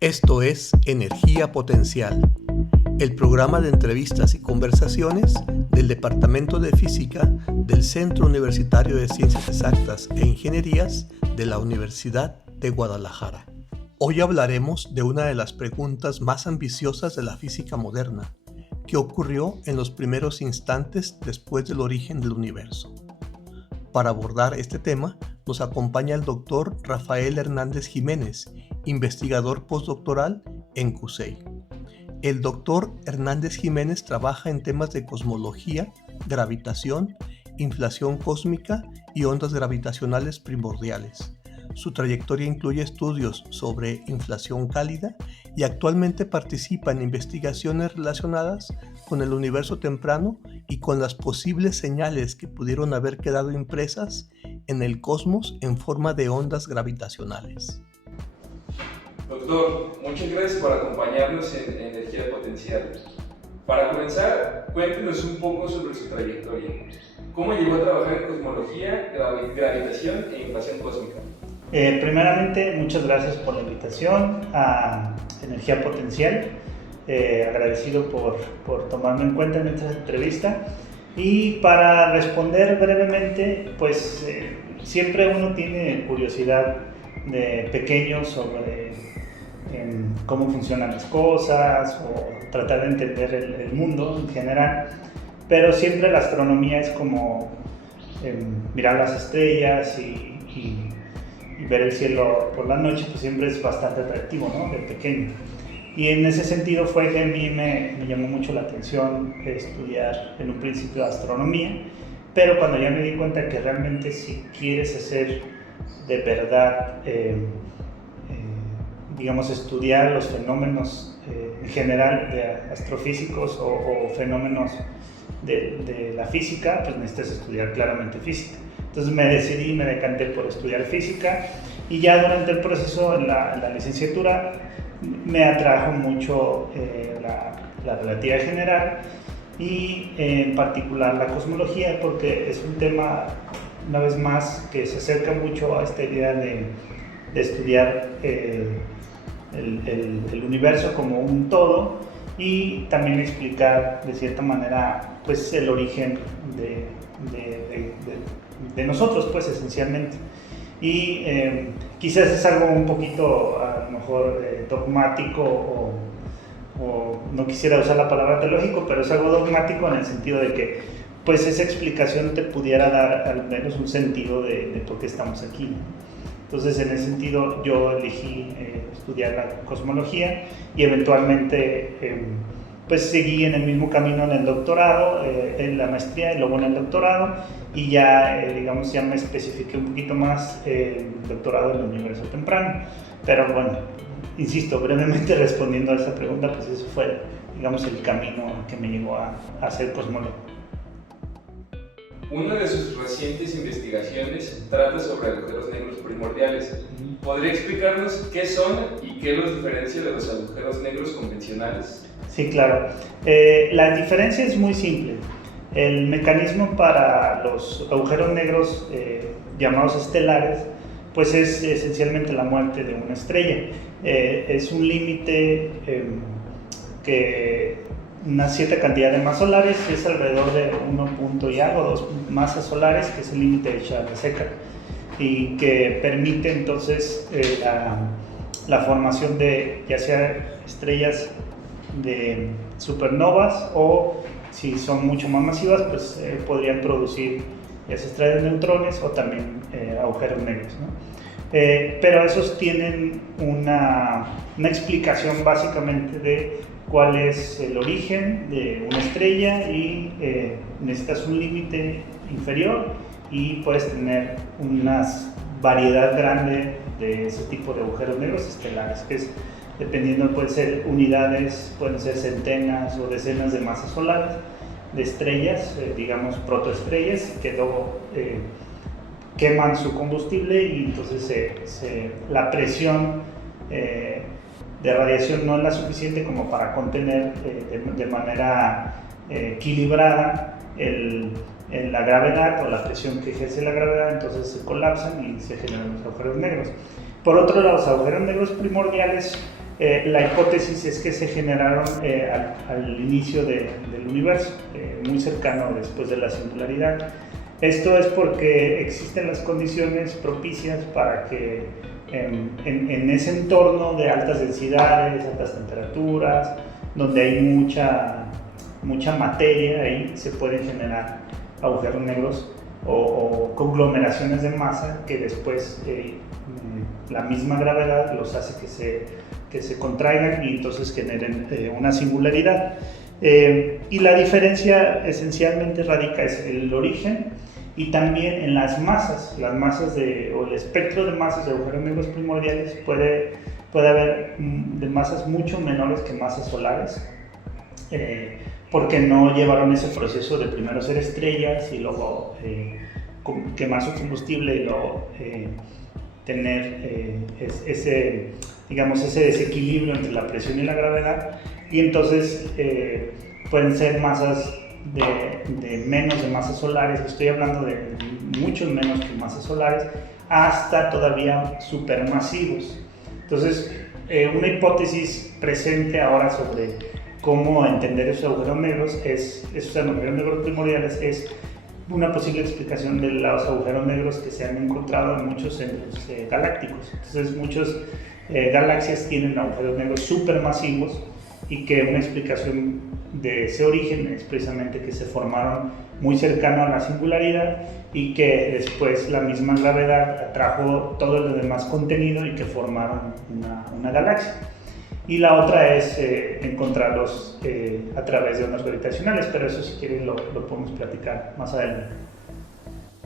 Esto es Energía Potencial, el programa de entrevistas y conversaciones del Departamento de Física del Centro Universitario de Ciencias Exactas e Ingenierías de la Universidad de Guadalajara. Hoy hablaremos de una de las preguntas más ambiciosas de la física moderna, que ocurrió en los primeros instantes después del origen del universo. Para abordar este tema, nos acompaña el doctor Rafael Hernández Jiménez, investigador postdoctoral en CUSEI. El doctor Hernández Jiménez trabaja en temas de cosmología, gravitación, inflación cósmica y ondas gravitacionales primordiales. Su trayectoria incluye estudios sobre inflación cálida y actualmente participa en investigaciones relacionadas con el universo temprano y con las posibles señales que pudieron haber quedado impresas en el cosmos en forma de ondas gravitacionales. Doctor, muchas gracias por acompañarnos en Energía Potencial. Para comenzar, cuéntenos un poco sobre su trayectoria. ¿Cómo llegó a trabajar en cosmología, gravitación e inflación cósmica? Primeramente, muchas gracias por la invitación a Energía Potencial. Agradecido por tomarme en cuenta en esta entrevista. Y para responder brevemente, pues siempre uno tiene curiosidad de pequeño sobre cómo funcionan las cosas o tratar de entender el mundo en general, pero siempre la astronomía es como mirar las estrellas y ver el cielo por la noche, pues siempre es bastante atractivo, ¿no? De pequeño. Y en ese sentido fue que a mí me llamó mucho la atención estudiar en un principio astronomía, pero cuando ya me di cuenta que realmente si quieres hacer de verdad, digamos, estudiar los fenómenos en general de astrofísicos o fenómenos de la física, pues necesitas estudiar claramente física. Entonces me decanté por estudiar física y ya durante el proceso en la licenciatura me atrajo mucho la relatividad general y en particular la cosmología, porque es un tema, una vez más, que se acerca mucho a esta idea de estudiar el universo como un todo y también explicar de cierta manera pues el origen de nosotros, pues esencialmente. Y quizás es algo un poquito a lo mejor dogmático o no quisiera usar la palabra teológico, pero es algo dogmático en el sentido de que pues esa explicación te pudiera dar al menos un sentido de por qué estamos aquí, ¿no? Entonces en ese sentido yo elegí estudiar la cosmología y eventualmente pues seguí en el mismo camino en el doctorado, en la maestría y luego en el doctorado, y ya, digamos, ya me especifiqué un poquito más el doctorado en el universo temprano. Pero bueno, insisto, brevemente respondiendo a esa pregunta, pues eso fue, digamos, el camino que me llevó a ser cosmólogo. Una de sus recientes investigaciones trata sobre agujeros negros primordiales. ¿Podría explicarnos qué son y qué los diferencia de los agujeros negros convencionales? Sí, claro. La diferencia es muy simple. El mecanismo para los agujeros negros llamados estelares, pues es esencialmente la muerte de una estrella. Es un límite que una cierta cantidad de masas solares es alrededor de 1 y algo, 2 masas solares, que es el límite de Charles-Hecker, y que permite entonces la formación de ya sea estrellas de supernovas o si son mucho más masivas, pues podrían producir ya sea estrellas de neutrones o también agujeros negros, ¿no? Pero esos tienen una explicación básicamente de cuál es el origen de una estrella y necesitas un límite inferior y puedes tener una variedad grande de ese tipo de agujeros negros estelares, que es, dependiendo, pueden ser unidades, pueden ser centenas o decenas de masas solares de estrellas, digamos protoestrellas, que luego queman su combustible y entonces la presión de radiación no es la suficiente como para contener de manera equilibrada la gravedad o la presión que ejerce la gravedad, entonces se colapsan y se generan los agujeros negros. Por otro lado, los agujeros negros primordiales La hipótesis es que se generaron al inicio del universo, muy cercano después de la singularidad. Esto es porque existen las condiciones propicias para que en ese entorno de altas densidades, altas temperaturas, donde hay mucha materia, ahí se pueden generar agujeros negros o conglomeraciones de masa que después la misma gravedad los hace que se contraigan y entonces generen una singularidad. Y la diferencia esencialmente radica en el origen y también en las masas o el espectro de masas de agujeros negros primordiales. Puede haber de masas mucho menores que masas solares, porque no llevaron ese proceso de primero ser estrellas y luego quemar su combustible y luego tener ese desequilibrio entre la presión y la gravedad, y entonces pueden ser masas de menos de masas solares, estoy hablando de mucho menos que masas solares, hasta todavía supermasivos. Entonces, una hipótesis presente ahora sobre cómo entender esos agujeros negros esos agujeros negros primordiales es una posible explicación de los agujeros negros que se han encontrado en muchos centros galácticos. Entonces, muchas galaxias tienen agujeros negros supermasivos, y que una explicación de ese origen es precisamente que se formaron muy cercano a la singularidad y que después la misma gravedad atrajo todo el demás contenido y que formaron una galaxia. Y la otra es encontrarlos a través de ondas gravitacionales, pero eso si quieren lo podemos platicar más adelante.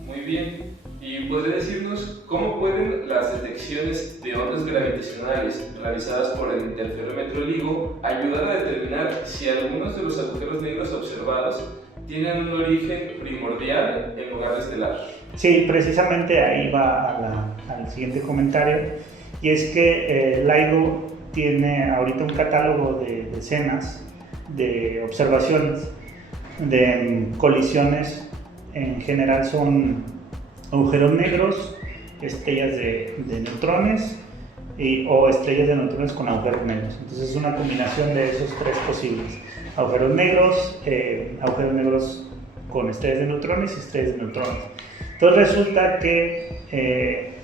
Muy bien, y ¿podría decirnos cómo pueden las detecciones de ondas gravitacionales realizadas por el interferómetro LIGO ayudar a determinar si algunos de los agujeros negros observados tienen un origen primordial en lugar de estelar? Sí, precisamente ahí va al siguiente comentario, y es que LIGO tiene ahorita un catálogo de decenas de observaciones de colisiones. En general son agujeros negros, estrellas de neutrones o estrellas de neutrones con agujeros negros. Entonces es una combinación de esos tres posibles: agujeros negros con estrellas de neutrones y estrellas de neutrones. Entonces resulta que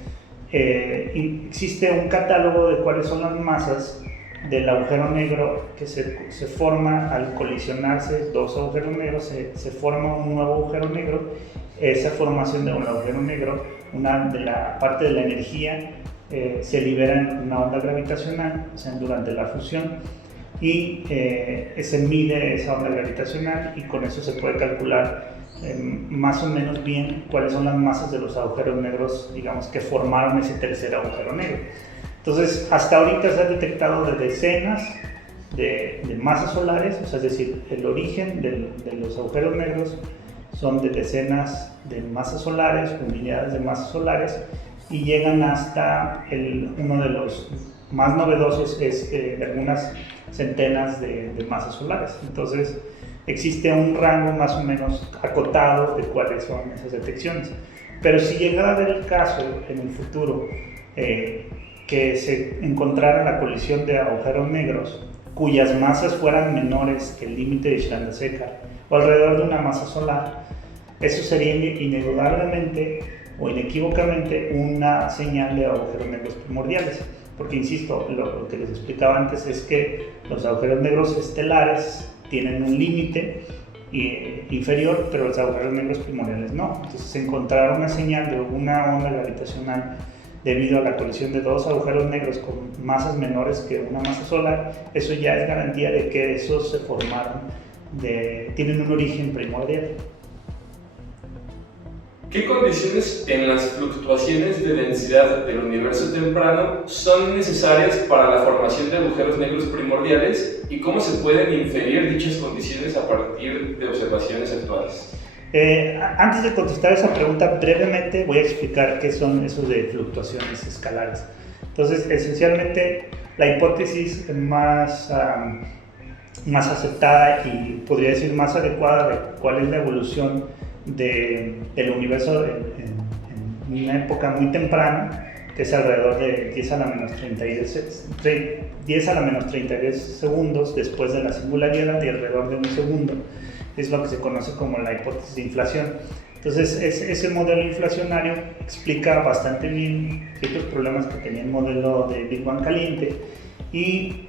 existe un catálogo de cuáles son las masas del agujero negro que se forma al colisionarse dos agujeros negros. Se forma un nuevo agujero negro. Esa formación de un agujero negro, de la parte de la energía se libera en una onda gravitacional, o sea, durante la fusión, y se mide esa onda gravitacional, y con eso se puede calcular más o menos bien cuáles son las masas de los agujeros negros, digamos, que formaron ese tercer agujero negro. Entonces, hasta ahorita se ha detectado de decenas de masas solares, o sea, es decir, el origen de los agujeros negros son de decenas de masas solares, unidades de masas solares, y llegan hasta uno de los más novedosos, es de algunas centenas de masas solares. Entonces, existe un rango más o menos acotado de cuáles son esas detecciones. Pero si llegara a haber el caso en el futuro que se encontrara la colisión de agujeros negros cuyas masas fueran menores que el límite de Chandrasekhar o alrededor de una masa solar, eso sería indudablemente o inequívocamente una señal de agujeros negros primordiales. Porque, insisto, lo que les explicaba antes es que los agujeros negros estelares tienen un límite inferior, pero los agujeros negros primordiales no. Entonces, encontrar una señal de una onda gravitacional debido a la colisión de dos agujeros negros con masas menores que una masa solar, eso ya es garantía de que esos se formaron, tienen un origen primordial. ¿Qué condiciones en las fluctuaciones de densidad del universo temprano son necesarias para la formación de agujeros negros primordiales y cómo se pueden inferir dichas condiciones a partir de observaciones actuales? Antes de contestar esa pregunta, brevemente voy a explicar qué son esos de fluctuaciones escalares. Entonces, esencialmente, la hipótesis más aceptada y podría decir más adecuada de cuál es la evolución del universo en una época muy temprana, que es alrededor de 10 a la menos 32 segundos después de la singularidad, y alrededor de un segundo es lo que se conoce como la hipótesis de inflación. Entonces, ese modelo inflacionario explica bastante bien ciertos problemas que tenía el modelo de Big Bang caliente, y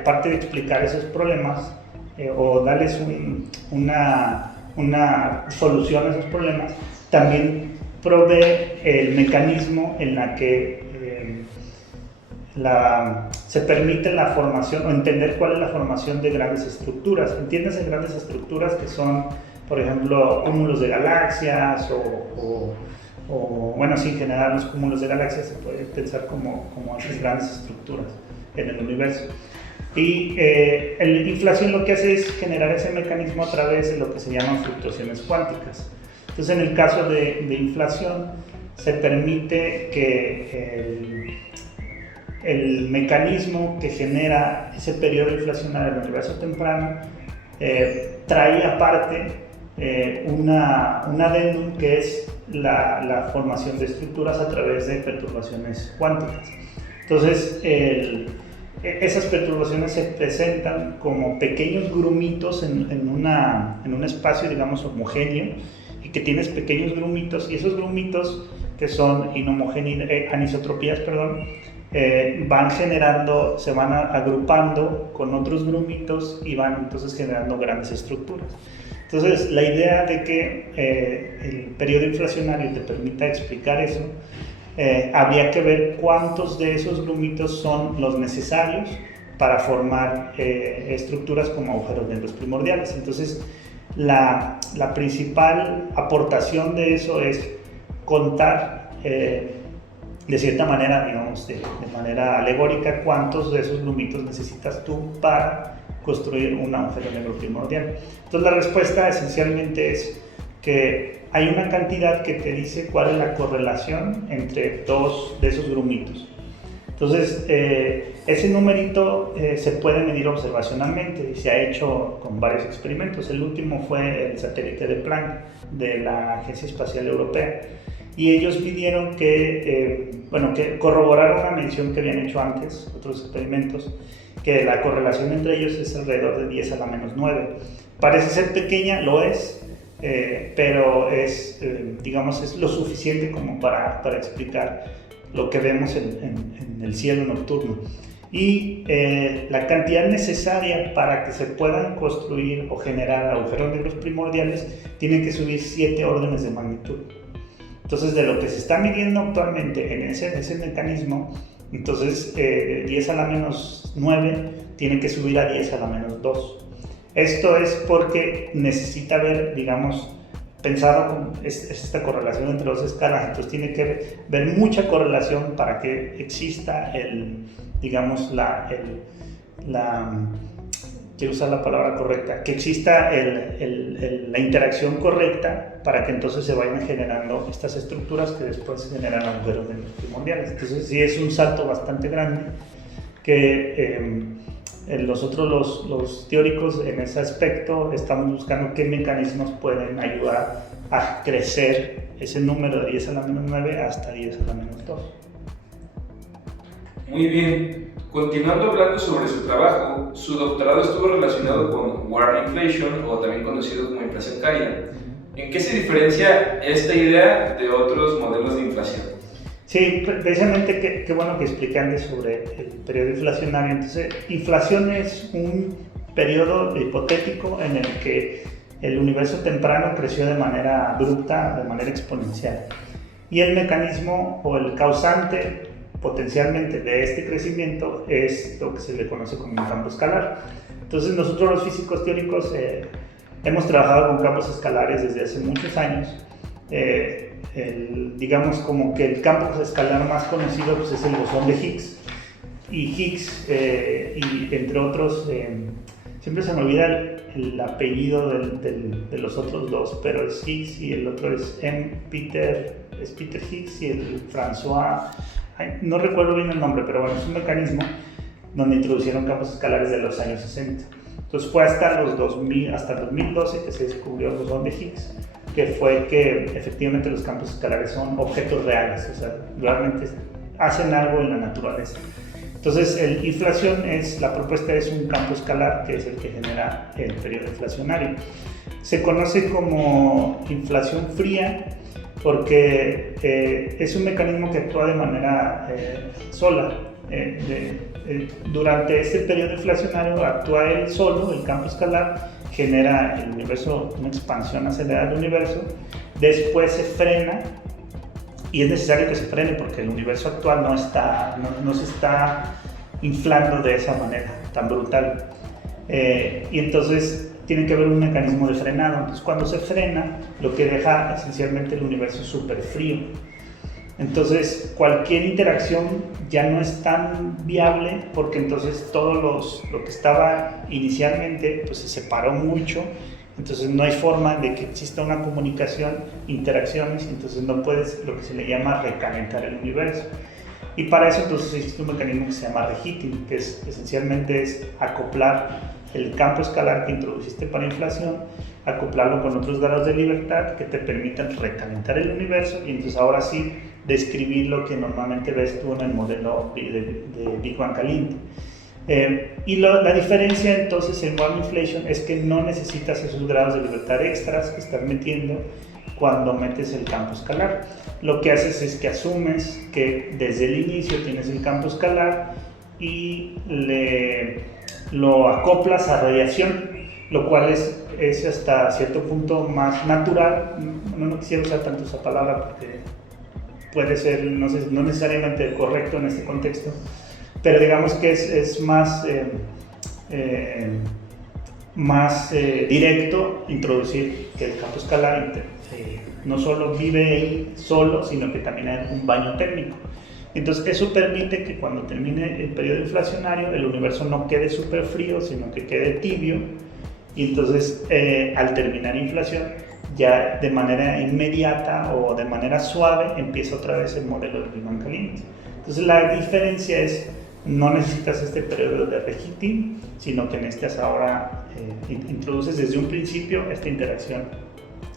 aparte de explicar esos problemas o darles una solución a esos problemas, también provee el mecanismo en la que se permite la formación, o entender cuál es la formación de grandes estructuras. Entiéndase grandes estructuras que son, por ejemplo, cúmulos de galaxias o bueno, sí, en general los cúmulos de galaxias se puede pensar como esas grandes estructuras en el universo. Y la inflación lo que hace es generar ese mecanismo a través de lo que se llaman fluctuaciones cuánticas. Entonces, en el caso de inflación, se permite que el mecanismo que genera ese periodo inflacionario del universo temprano trae aparte un adendum, que es la formación de estructuras a través de perturbaciones cuánticas. Entonces, esas perturbaciones se presentan como pequeños grumitos en un espacio, digamos, homogéneo, y que tienes pequeños grumitos, y esos grumitos, que son anisotropías, van generando, se van agrupando con otros grumitos y van entonces generando grandes estructuras. Entonces, la idea de que el periodo inflacionario te permita explicar eso, habría que ver cuántos de esos grumitos son los necesarios para formar estructuras como agujeros negros primordiales. Entonces, la principal aportación de eso es contar de cierta manera, digamos, de manera alegórica, cuántos de esos grumitos necesitas tú para construir un agujero negro primordial. Entonces, la respuesta esencialmente es que hay una cantidad que te dice cuál es la correlación entre dos de esos grumitos. Entonces, ese numerito se puede medir observacionalmente y se ha hecho con varios experimentos. El último fue el satélite de Planck de la Agencia Espacial Europea, y ellos midieron que corroboraron una medición que habían hecho antes, otros experimentos, que la correlación entre ellos es alrededor de 10 a la menos 9. Parece ser pequeña, lo es, pero es lo suficiente como para explicar lo que vemos en el cielo nocturno. Y la cantidad necesaria para que se puedan construir o generar agujeros negros primordiales tiene que subir 7 órdenes de magnitud. Entonces, de lo que se está midiendo actualmente en ese mecanismo, entonces 10 a la menos 9 tiene que subir a 10 a la menos 2. Esto es porque necesita ver, digamos, pensado con esta correlación entre dos escalas. Entonces tiene que ver mucha correlación para que exista quiero usar la palabra correcta, que exista la interacción correcta para que entonces se vayan generando estas estructuras que después se generan agujeros negros primordiales. Entonces sí es un salto bastante grande que los teóricos en ese aspecto estamos buscando qué mecanismos pueden ayudar a crecer ese número de 10 a la menos 9 hasta 10 a la menos 2. Muy bien. Continuando hablando sobre su trabajo, su doctorado estuvo relacionado con Warm Inflation, o también conocido como inflación cálida. ¿En qué se diferencia esta idea de otros modelos de inflación? Sí, precisamente qué bueno que explican sobre el periodo inflacionario. Entonces, inflación es un periodo hipotético en el que el universo temprano creció de manera abrupta, de manera exponencial. Y el mecanismo o el causante potencialmente de este crecimiento es lo que se le conoce como un campo escalar. Entonces, nosotros los físicos teóricos hemos trabajado con campos escalares desde hace muchos años. Digamos como que el campo escalar más conocido pues, es el bosón de Higgs. Y Higgs, y entre otros, siempre se me olvida el apellido de los otros dos, pero es Higgs y el otro es Peter Higgs y el François, no recuerdo bien el nombre, pero bueno, es un mecanismo donde introducieron campos escalares de los años 60. Entonces fue hasta el 2012 que se descubrió el bosón de Higgs, que fue que efectivamente los campos escalares son objetos reales, o sea, realmente hacen algo en la naturaleza. Entonces, la propuesta es un campo escalar, que es el que genera el periodo inflacionario. Se conoce como inflación fría porque es un mecanismo que actúa de manera sola. Durante este periodo inflacionario actúa él solo, el campo escalar, genera el universo, una expansión acelerada del universo, después se frena. Y es necesario que se frene porque el universo actual no se está inflando de esa manera tan brutal. Y entonces tiene que haber un mecanismo de frenado. Entonces cuando se frena, lo que deja esencialmente el universo es súper frío. Entonces cualquier interacción ya no es tan viable porque entonces todo lo que estaba inicialmente pues se separó mucho. Entonces no hay forma de que exista una comunicación, interacciones, entonces no puedes, lo que se le llama recalentar el universo. Y para eso entonces existe un mecanismo que se llama reheating, que esencialmente es acoplar el campo escalar que introduciste para inflación, acoplarlo con otros grados de libertad que te permitan recalentar el universo y entonces ahora sí describir lo que normalmente ves tú en el modelo de Big Bang caliente. Y la diferencia entonces en warm inflation es que no necesitas esos grados de libertad extras que estás metiendo cuando metes el campo escalar. Lo que haces es que asumes que desde el inicio tienes el campo escalar y lo acoplas a radiación, lo cual es hasta cierto punto más natural. No quisiera usar tanto esa palabra porque puede ser no necesariamente correcto en este contexto, pero digamos que es más directo introducir que el campo escalar no solo vive ahí solo, sino que también hay un baño térmico. Entonces eso permite que cuando termine el periodo inflacionario el universo no quede súper frío, sino que quede tibio, y entonces al terminar inflación ya de manera inmediata o de manera suave empieza otra vez el modelo de Big Bang caliente. Entonces la diferencia es no necesitas este periodo de reheating, sino que necesitas ahora introduces desde un principio esta interacción.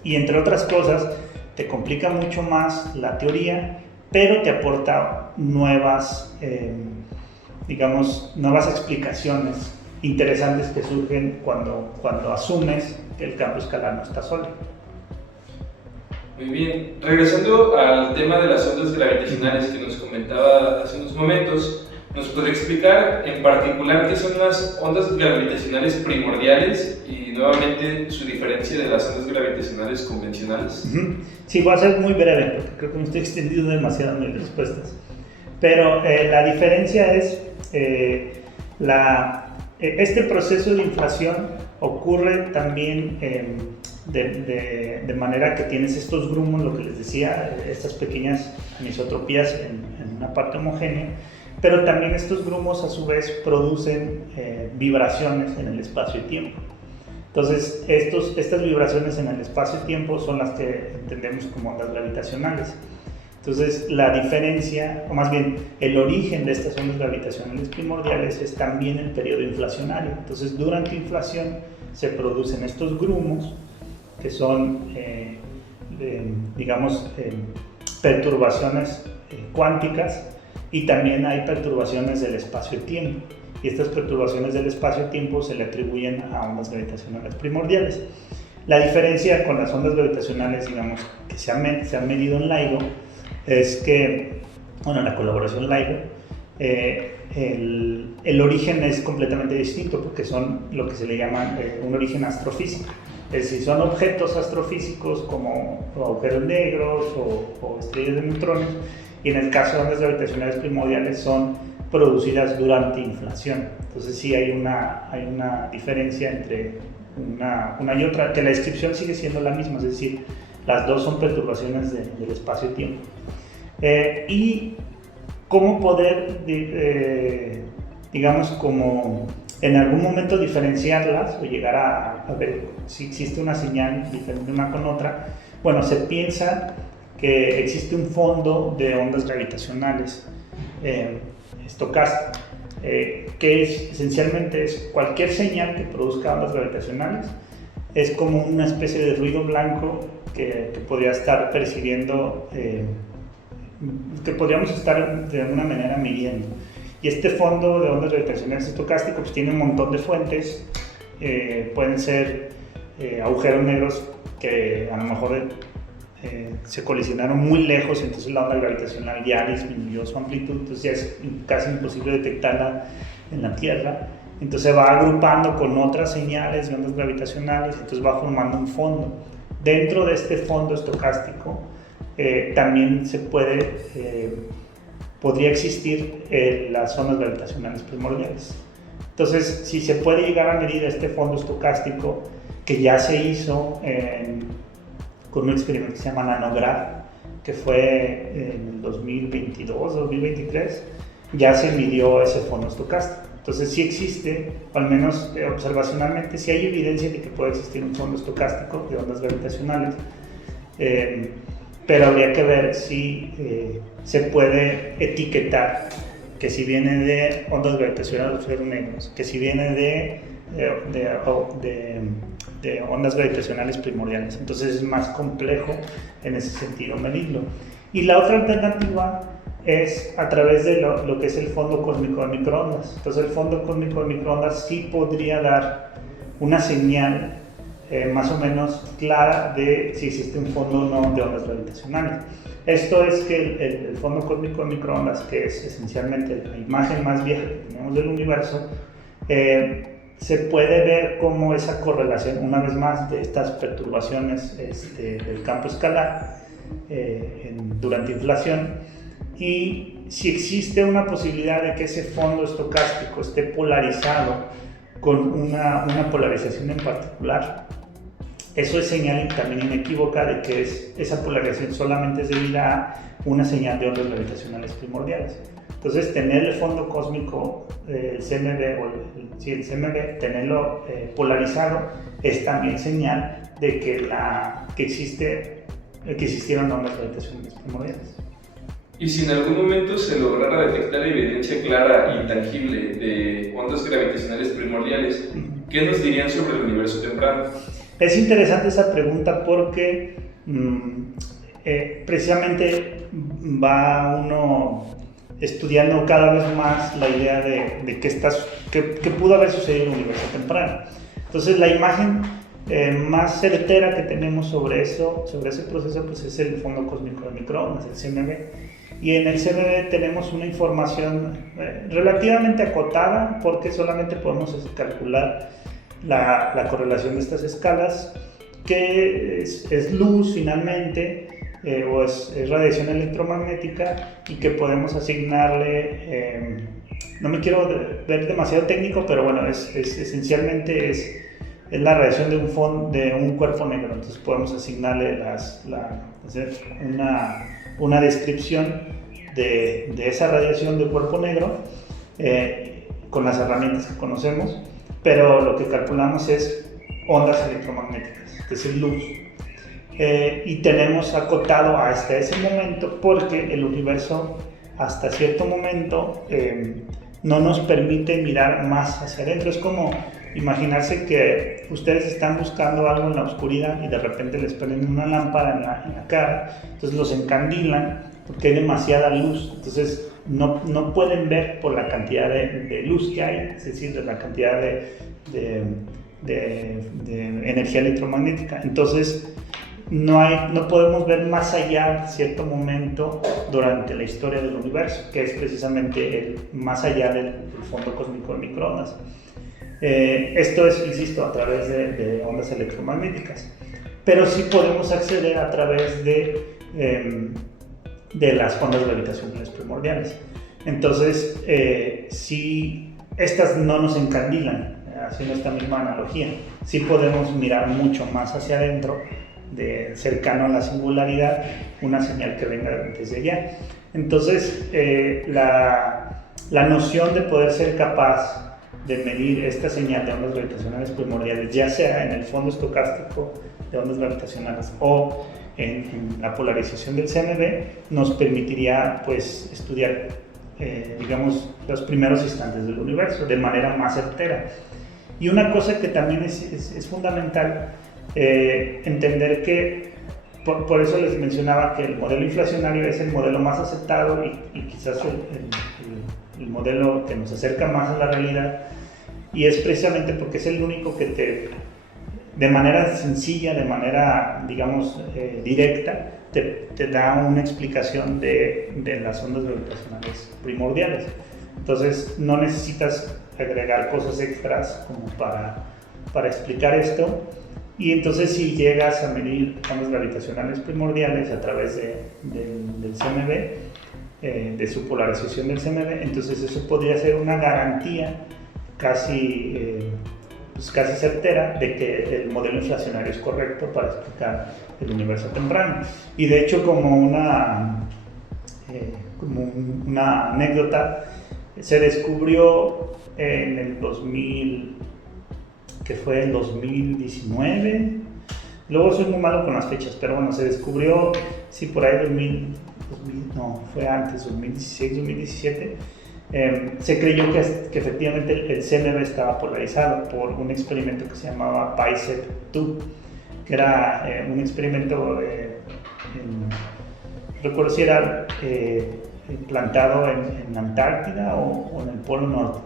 Y entre otras cosas, te complica mucho más la teoría, pero te aporta nuevas explicaciones interesantes que surgen cuando asumes que el campo escalar no está sólido. Muy bien, regresando al tema de las ondas gravitacionales que nos comentaba hace unos momentos, ¿nos puede explicar en particular qué son las ondas gravitacionales primordiales y nuevamente su diferencia de las ondas gravitacionales convencionales? Sí, voy a ser muy breve porque creo que me estoy extendiendo demasiado en mis respuestas. Pero la diferencia es este proceso de inflación ocurre también de manera que tienes estos grumos, lo que les decía, estas pequeñas anisotropías en una parte homogénea, pero también estos grumos a su vez producen vibraciones en el espacio y tiempo. Entonces estas vibraciones en el espacio y tiempo son las que entendemos como ondas gravitacionales. Entonces la diferencia, o más bien el origen de estas ondas gravitacionales primordiales es también el periodo inflacionario. Entonces durante inflación se producen estos grumos que son perturbaciones cuánticas, y también hay perturbaciones del espacio-tiempo, y estas perturbaciones del espacio-tiempo se le atribuyen a ondas gravitacionales primordiales. La diferencia con las ondas gravitacionales, digamos, que se han medido en LIGO, es que, la colaboración LIGO, el origen es completamente distinto porque son lo que se le llama un origen astrofísico. Es decir, son objetos astrofísicos como agujeros negros o estrellas de neutrones, y en el caso de ondas gravitacionales primordiales son producidas durante inflación. Entonces sí hay una diferencia entre una y otra, que la descripción sigue siendo la misma, es decir, las dos son perturbaciones del espacio-tiempo. Y cómo poder, como en algún momento diferenciarlas o llegar a ver si existe una señal diferente una con otra. Bueno, se piensa que existe un fondo de ondas gravitacionales estocástico, que esencialmente es cualquier señal que produzca ondas gravitacionales, es como una especie de ruido blanco que podría estar percibiendo que podríamos estar de alguna manera midiendo. Y este fondo de ondas gravitacionales estocástico pues tiene un montón de fuentes, pueden ser agujeros negros que a lo mejor se colisionaron muy lejos, entonces la onda gravitacional ya disminuyó su amplitud, entonces ya es casi imposible detectarla en la Tierra. Entonces va agrupando con otras señales de ondas gravitacionales, entonces va formando un fondo. Dentro de este fondo estocástico también se podría existir las ondas gravitacionales primordiales. Entonces, si se puede llegar a medir este fondo estocástico, que ya se hizo con un experimento que se llama NANOGRAPH, que fue en el 2022, 2023, ya se midió ese fondo estocástico. Entonces sí existe, o al menos observacionalmente, sí hay evidencia de que puede existir un fondo estocástico de ondas gravitacionales, pero habría que ver si se puede etiquetar que si viene de ondas gravitacionales de agujeros negros, que si viene de ondas gravitacionales primordiales. Entonces es más complejo en ese sentido medirlo. Y la otra alternativa es a través de lo que es el fondo cósmico de microondas. Entonces el fondo cósmico de microondas sí podría dar una señal más o menos clara de si existe un fondo o no de ondas gravitacionales. Esto es que el fondo cósmico de microondas, que es esencialmente la imagen más vieja que tenemos del universo, se puede ver cómo esa correlación, una vez más, de estas perturbaciones del campo escalar durante inflación, y si existe una posibilidad de que ese fondo estocástico esté polarizado con una polarización en particular. Eso es señal también inequívoca de que esa polarización solamente es debida a una señal de ondas gravitacionales primordiales. Entonces, tener el fondo cósmico, el CMB, tenerlo polarizado, es también señal de que existieron ondas gravitacionales primordiales. Y si en algún momento se lograra detectar evidencia clara y tangible de ondas gravitacionales primordiales, ¿qué nos dirían sobre el universo temprano? Es interesante esa pregunta porque precisamente va uno estudiando cada vez más la idea de qué pudo haber sucedido en el universo temprano. Entonces la imagen más certera que tenemos sobre ese proceso pues es el fondo cósmico de microondas, el CMB. Y en el CMB tenemos una información relativamente acotada porque solamente podemos calcular la correlación de estas escalas, que es luz finalmente, o es radiación electromagnética, y que podemos asignarle, no me quiero ver demasiado técnico, pero bueno, esencialmente es la radiación de un cuerpo negro. Entonces podemos asignarle una descripción de esa radiación de cuerpo negro con las herramientas que conocemos, pero lo que calculamos es ondas electromagnéticas, que es luz. Y tenemos acotado hasta ese momento porque el universo hasta cierto momento no nos permite mirar más hacia adentro. Es como imaginarse que ustedes están buscando algo en la oscuridad y de repente les prenden una lámpara en la cara, entonces los encandilan porque hay demasiada luz, entonces no pueden ver por la cantidad de luz que hay, es decir, de la cantidad de energía electromagnética. Entonces no podemos ver más allá en cierto momento durante la historia del universo, que es precisamente más allá del fondo cósmico de microondas. Esto es, insisto, a través de ondas electromagnéticas, pero sí podemos acceder a través de las ondas gravitacionales primordiales. Entonces, si estas no nos encandilan, haciendo esta misma analogía, sí podemos mirar mucho más hacia adentro, cercano a la singularidad, una señal que venga desde allá. Entonces, la noción de poder ser capaz de medir esta señal de ondas gravitacionales primordiales, ya sea en el fondo estocástico de ondas gravitacionales o en la polarización del CMB, nos permitiría pues estudiar digamos los primeros instantes del universo de manera más certera. Y una cosa que también es fundamental entender que por eso les mencionaba que el modelo inflacionario es el modelo más aceptado y quizás el modelo que nos acerca más a la realidad, y es precisamente porque es el único que de manera sencilla, de manera, digamos, directa, te da una explicación de las ondas gravitacionales primordiales. Entonces no necesitas agregar cosas extras como para explicar esto, y entonces si llegas a medir ondas gravitacionales primordiales a través del CMB, de su polarización del CMB, entonces eso podría ser una garantía casi certera de que el modelo inflacionario es correcto para explicar el universo temprano. Y de hecho, como una anécdota, se descubrió en el 2000, que fue en 2019, luego soy muy malo con las fechas, pero bueno, se descubrió, sí, por ahí 2000, no, fue antes, 2016, 2017, se creyó que efectivamente el CMB estaba polarizado por un experimento que se llamaba BICEP-2, que era un experimento, recuerdo si era implantado en Antártida o en el Polo Norte,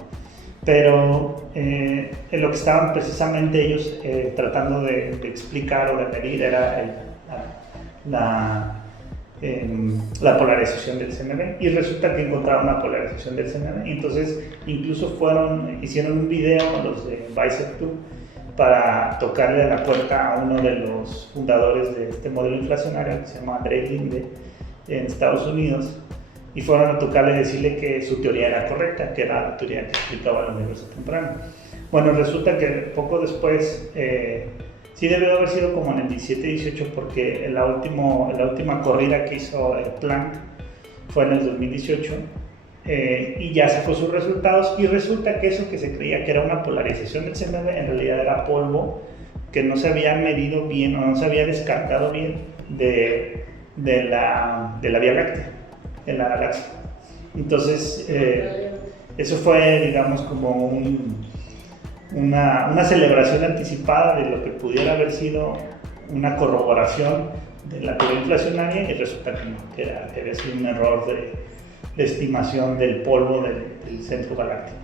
pero en lo que estaban precisamente ellos tratando de explicar o de medir era la polarización del CMB, y resulta que encontraron una polarización del CMB, y entonces incluso hicieron un video los de BICEP-2 para tocarle a la puerta a uno de los fundadores de este modelo inflacionario, que se llama André Linde, en Estados Unidos, y fueron a tocarle y decirle que su teoría era correcta, que era la teoría que explicaba el universo temprano. Bueno, resulta que poco después, sí debió haber sido como en el 17-18, porque la última corrida que hizo Planck fue en el 2018, y ya sacó sus resultados, y resulta que eso que se creía que era una polarización del CMB en realidad era polvo que no se había medido bien o no se había descartado bien de la Vía Láctea, en la galaxia. Entonces eso fue, digamos, como una celebración anticipada de lo que pudiera haber sido una corroboración de la teoría inflacionaria, y resulta que no, que había sido un error de estimación del polvo del centro galáctico.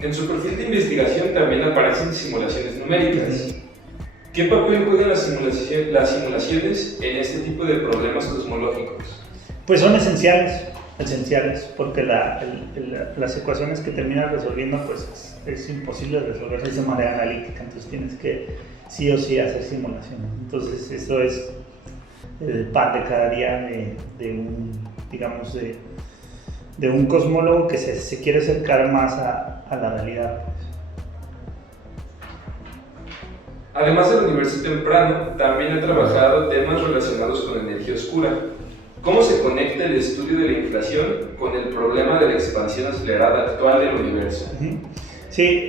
En su perfil de investigación también aparecen simulaciones numéricas. ¿Qué papel juegan las simulaciones en este tipo de problemas cosmológicos? Pues son esenciales, porque las ecuaciones que terminas resolviendo, pues es imposible resolverlas de manera analítica, entonces tienes que sí o sí hacer simulaciones. Entonces eso es el pan de cada día de un cosmólogo que se quiere acercar más a la realidad. Además del universo temprano, también ha trabajado temas relacionados con energía oscura. ¿Cómo se conecta el estudio de la inflación con el problema de la expansión acelerada actual del universo? Sí,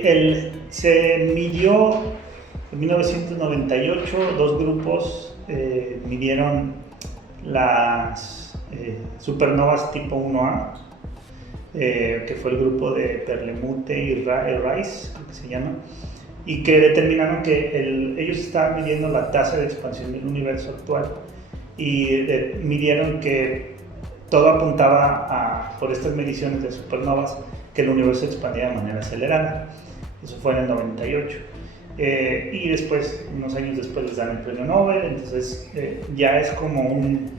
se midió en 1998, dos grupos midieron las supernovas tipo 1A, que fue el grupo de Perlmutter y Rice, que se llama, y que determinaron que ellos estaban midiendo la tasa de expansión del universo actual, y midieron que todo apuntaba por estas mediciones de supernovas que el universo expandía de manera acelerada. Eso fue en el 98. Y después, unos años después, les dan el premio Nobel. Entonces ya es como un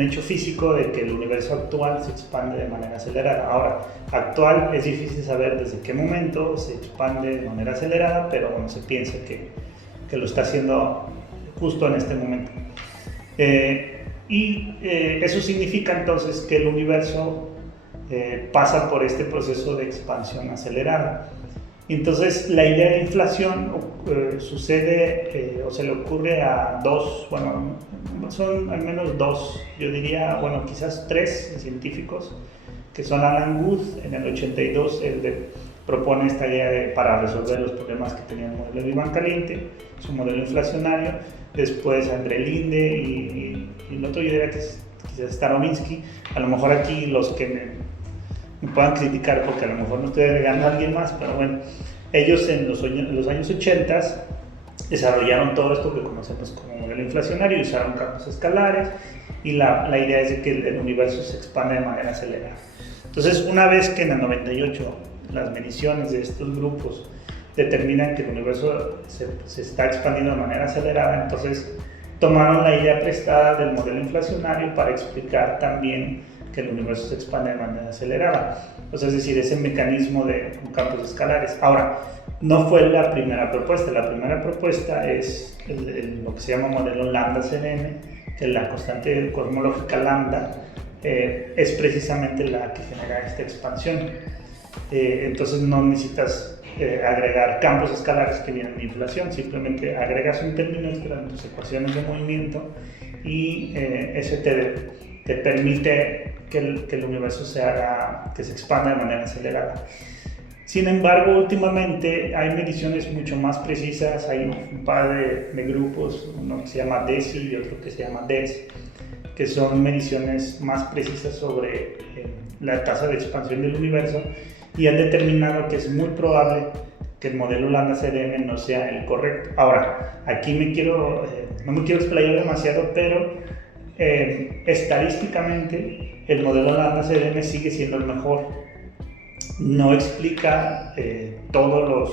hecho físico de que el universo actual se expande de manera acelerada. Ahora, actual es difícil saber desde qué momento se expande de manera acelerada, pero bueno, se piensa que lo está haciendo justo en este momento. Eso significa entonces que el universo pasa por este proceso de expansión acelerada. Entonces la idea de inflación sucede o se le ocurre a son al menos dos, yo diría, quizás tres científicos, que son Alan Guth en el 82, propone esta idea para resolver los problemas que tenía el modelo de Big Bang caliente, su modelo inflacionario. Después André Linde y el otro yo diría que quizás Starobinsky. A lo mejor aquí los que me puedan criticar porque a lo mejor no estoy agregando a alguien más, pero bueno, ellos en los años 80 desarrollaron todo esto que conocemos como modelo inflacionario y usaron campos escalares, y la idea es de que el universo se expande de manera acelerada. Entonces, una vez que en el 98 las mediciones de estos grupos determinan que el universo se está expandiendo de manera acelerada, entonces tomaron la idea prestada del modelo inflacionario para explicar también que el universo se expande de manera acelerada. O sea, es decir, ese mecanismo de campos escalares. Ahora, no fue la primera propuesta. La primera propuesta es lo que se llama modelo lambda-CDM, que la constante cosmológica lambda es precisamente la que genera esta expansión. Entonces no necesitas agregar campos escalares que vienen de inflación, simplemente agregas un término extra en tus ecuaciones de movimiento y eso te permite que el universo que se expanda de manera acelerada. Sin embargo, últimamente hay mediciones mucho más precisas, hay un par de grupos, uno que se llama DESI y otro que se llama DES, que son mediciones más precisas sobre la tasa de expansión del universo, y han determinado que es muy probable que el modelo lambda-CDM no sea el correcto. Ahora, aquí no me quiero explayar demasiado, pero estadísticamente el modelo lambda-CDM sigue siendo el mejor. No explica todos los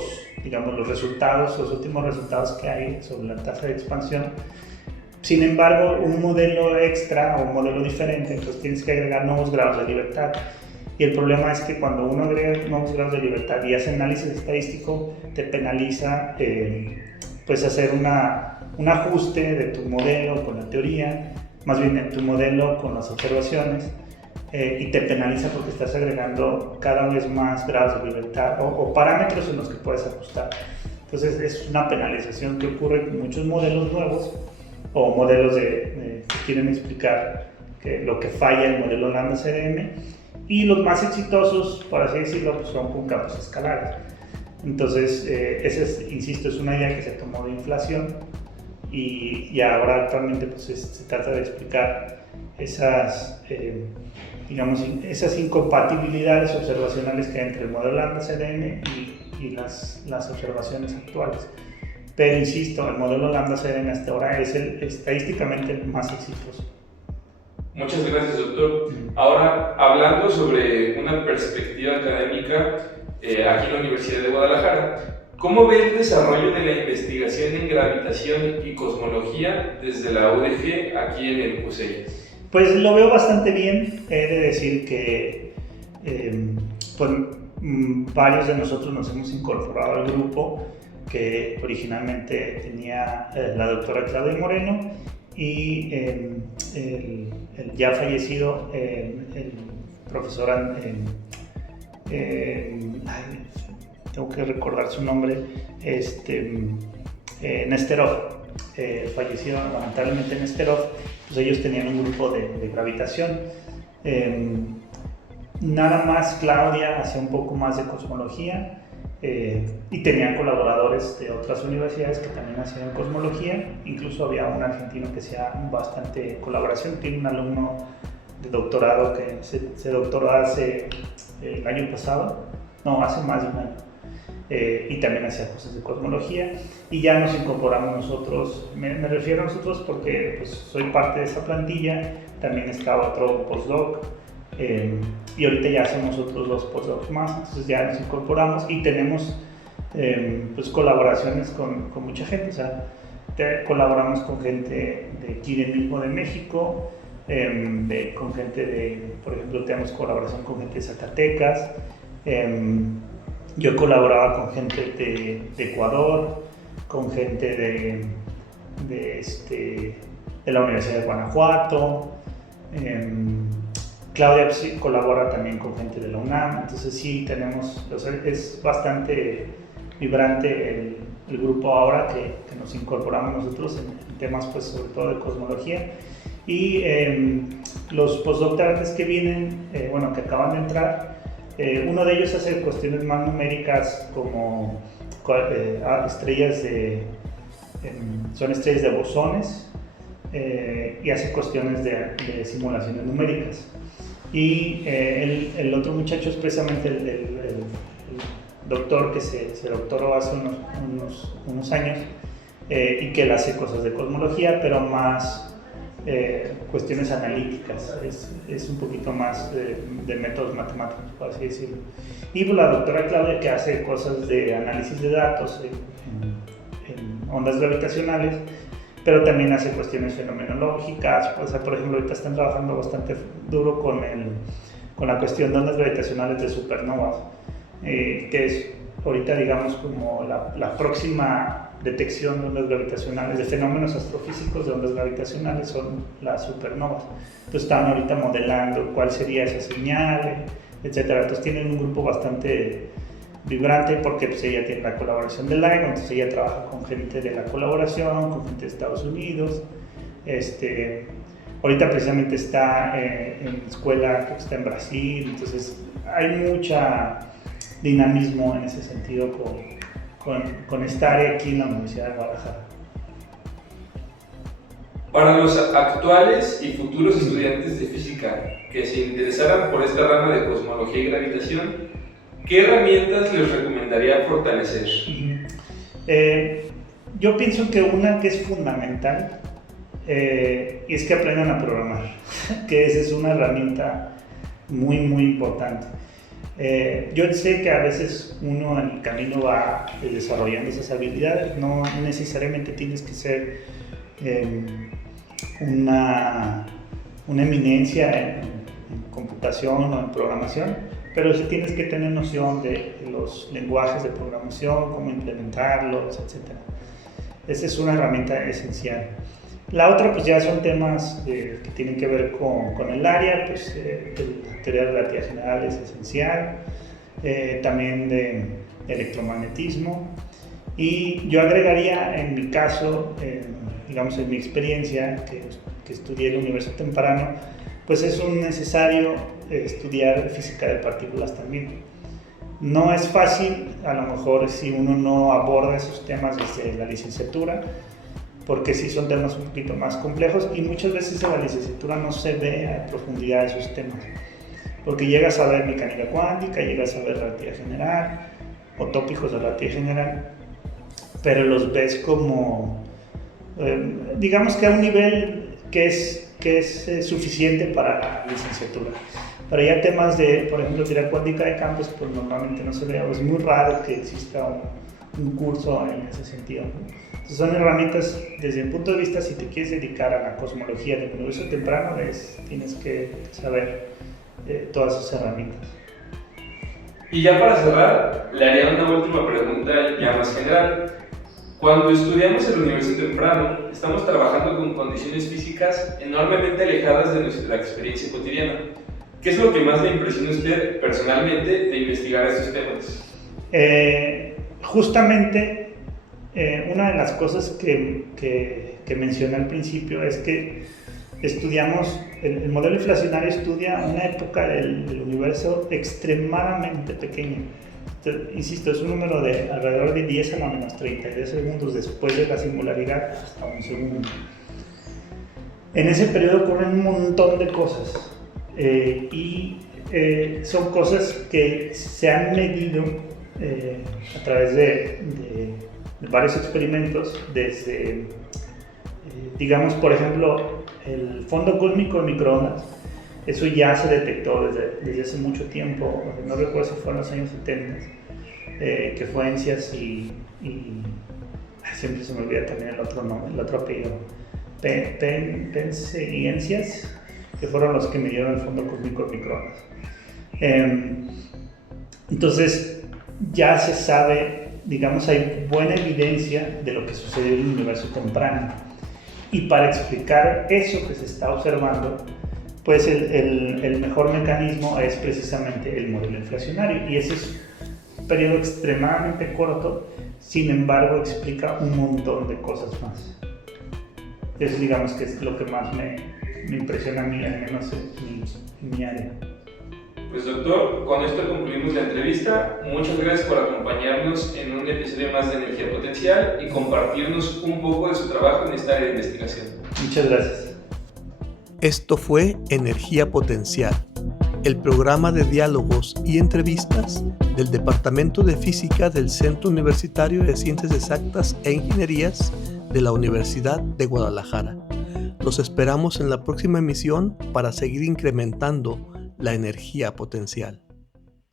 resultados, los últimos resultados que hay sobre la tasa de expansión. Sin embargo, un modelo extra o un modelo diferente, entonces tienes que agregar nuevos grados de libertad. Y el problema es que cuando uno agrega nuevos grados de libertad y hace análisis estadístico, te penaliza pues hacer un ajuste de tu modelo con la teoría, más bien de tu modelo con las observaciones, y te penaliza porque estás agregando cada vez más grados de libertad o parámetros en los que puedes ajustar. Entonces es una penalización que ocurre con muchos modelos nuevos o modelos que quieren explicar lo que falla el modelo lambda-CDM. Y los más exitosos, por así decirlo, pues son con campos escalares. Entonces, esa insisto, es una idea que se tomó de inflación y ahora actualmente pues, se trata de explicar esas incompatibilidades observacionales que hay entre el modelo lambda-CDM y las observaciones actuales. Pero insisto, el modelo lambda-CDM hasta ahora es estadísticamente el más exitoso. Muchas gracias, doctor. Ahora, hablando sobre una perspectiva académica aquí en la Universidad de Guadalajara, ¿cómo ve el desarrollo de la investigación en gravitación y cosmología desde la UDG aquí en el CUSEI? Pues lo veo bastante bien. He de decir que varios de nosotros nos hemos incorporado al grupo que originalmente tenía la doctora Claudia Moreno y el ya fallecido el profesor tengo que recordar su nombre, Nesterov, fallecido lamentablemente Nesterov. Pues ellos tenían un grupo de gravitación. Nada más Claudia hacía un poco más de cosmología, y tenían colaboradores de otras universidades que también hacían cosmología. Incluso había un argentino que hacía bastante colaboración. Tiene un alumno de doctorado que se doctoró hace el año pasado, hace más de un año, y también hacía cosas de cosmología. Y ya nos incorporamos nosotros, me refiero a nosotros porque pues, soy parte de esa plantilla. También estaba otro postdoc, y ahorita ya somos otros 2 postdocs más, entonces ya nos incorporamos y tenemos pues colaboraciones con mucha gente. O sea, colaboramos con gente de aquí mismo de México, con gente por ejemplo, tenemos colaboración con gente de Zacatecas. Yo colaboraba con gente de Ecuador, con gente de la Universidad de Guanajuato. Claudia sí colabora también con gente de la UNAM, entonces sí tenemos, es bastante vibrante el grupo ahora que nos incorporamos nosotros en temas pues sobre todo de cosmología. Y los postdoctorantes que vienen, que acaban de entrar, uno de ellos hace cuestiones más numéricas como son estrellas de bosones, y hace cuestiones de simulaciones numéricas. Y el otro muchacho es precisamente el doctor que se doctoró hace unos años, y que él hace cosas de cosmología, pero más cuestiones analíticas, es un poquito más de métodos matemáticos, por así decirlo. Y la doctora Claudia, que hace cosas de análisis de datos en ondas gravitacionales, pero también hace cuestiones fenomenológicas. O sea, por ejemplo, ahorita están trabajando bastante duro con la cuestión de ondas gravitacionales de supernovas, que es ahorita, digamos, como la próxima detección de ondas gravitacionales, de fenómenos astrofísicos de ondas gravitacionales, son las supernovas. Entonces están ahorita modelando cuál sería esa señal, etcétera. Entonces tienen un grupo bastante vibrante porque pues, ella tiene la colaboración de LIGO, entonces ella trabaja con gente de la colaboración, con gente de Estados Unidos. Ahorita precisamente está en escuela, que está en Brasil, entonces hay mucha dinamismo en ese sentido con esta área aquí en la Universidad de Guadalajara. Para los actuales y futuros estudiantes de física que se interesaran por esta rama de cosmología y gravitación, ¿qué herramientas les recomendaría fortalecer? Yo pienso que una que es fundamental es que aprendan a programar, que esa es una herramienta muy, muy importante. Yo sé que a veces uno en el camino va desarrollando esas habilidades, no necesariamente tienes que ser una eminencia en computación o en programación, pero sí tienes que tener noción de los lenguajes de programación, cómo implementarlos, etc. Esa es una herramienta esencial. La otra pues ya son temas que tienen que ver con el área, pues la teoría de relatividad general es esencial, también de electromagnetismo, y yo agregaría en mi caso, digamos en mi experiencia que estudié en el universo temprano, pues es necesario estudiar física de partículas también. No es fácil, a lo mejor si uno no aborda esos temas desde la licenciatura, porque sí son temas un poquito más complejos y muchas veces en la licenciatura no se ve a profundidad esos temas, porque llegas a ver mecánica cuántica, llegas a ver relatividad general o tópicos de relatividad general, pero los ves como, digamos que a un nivel que es suficiente para la licenciatura. Pero ya temas de, por ejemplo, teoría cuántica de campos, pues normalmente no se ve, es muy raro que exista un curso en ese sentido, ¿no? Entonces son herramientas, desde el punto de vista, si te quieres dedicar a la cosmología del universo temprano, tienes que saber todas esas herramientas. Y ya para cerrar, le haría una última pregunta ya más general. Cuando estudiamos el universo temprano, estamos trabajando con condiciones físicas enormemente alejadas de nuestra experiencia cotidiana. ¿Qué es lo que más le impresiona a usted personalmente de investigar estos temas? Justamente, una de las cosas que mencioné al principio es que estudiamos, el modelo inflacionario estudia una época del universo extremadamente pequeña. Insisto, es un número de alrededor de 10 a la menos 32 segundos después de la singularidad, hasta un segundo. En ese periodo ocurren un montón de cosas y son cosas que se han medido a través de varios experimentos, desde, digamos, por ejemplo, el fondo cósmico de microondas. Eso ya se detectó desde hace mucho tiempo, no recuerdo si fue en los años 70, que fue ENCIAS y siempre se me olvida también el otro nombre, el otro apellido, Pence y ENCIAS, que fueron los que midieron el fondo cósmico de microondas. Entonces ya se sabe, digamos, hay buena evidencia de lo que sucedió en el universo temprano, y para explicar eso que se está observando, pues el mejor mecanismo es precisamente el modelo inflacionario, y ese es un periodo extremadamente corto, sin embargo explica un montón de cosas más. Eso, digamos, que es lo que más me impresiona a mí, al menos en mi área. Pues doctor, con esto concluimos la entrevista. Muchas gracias por acompañarnos en un episodio más de Energía Potencial y compartirnos un poco de su trabajo en esta área de investigación. Muchas gracias. Esto fue Energía Potencial, el programa de diálogos y entrevistas del Departamento de Física del Centro Universitario de Ciencias Exactas e Ingenierías de la Universidad de Guadalajara. Los esperamos en la próxima emisión para seguir incrementando la energía potencial.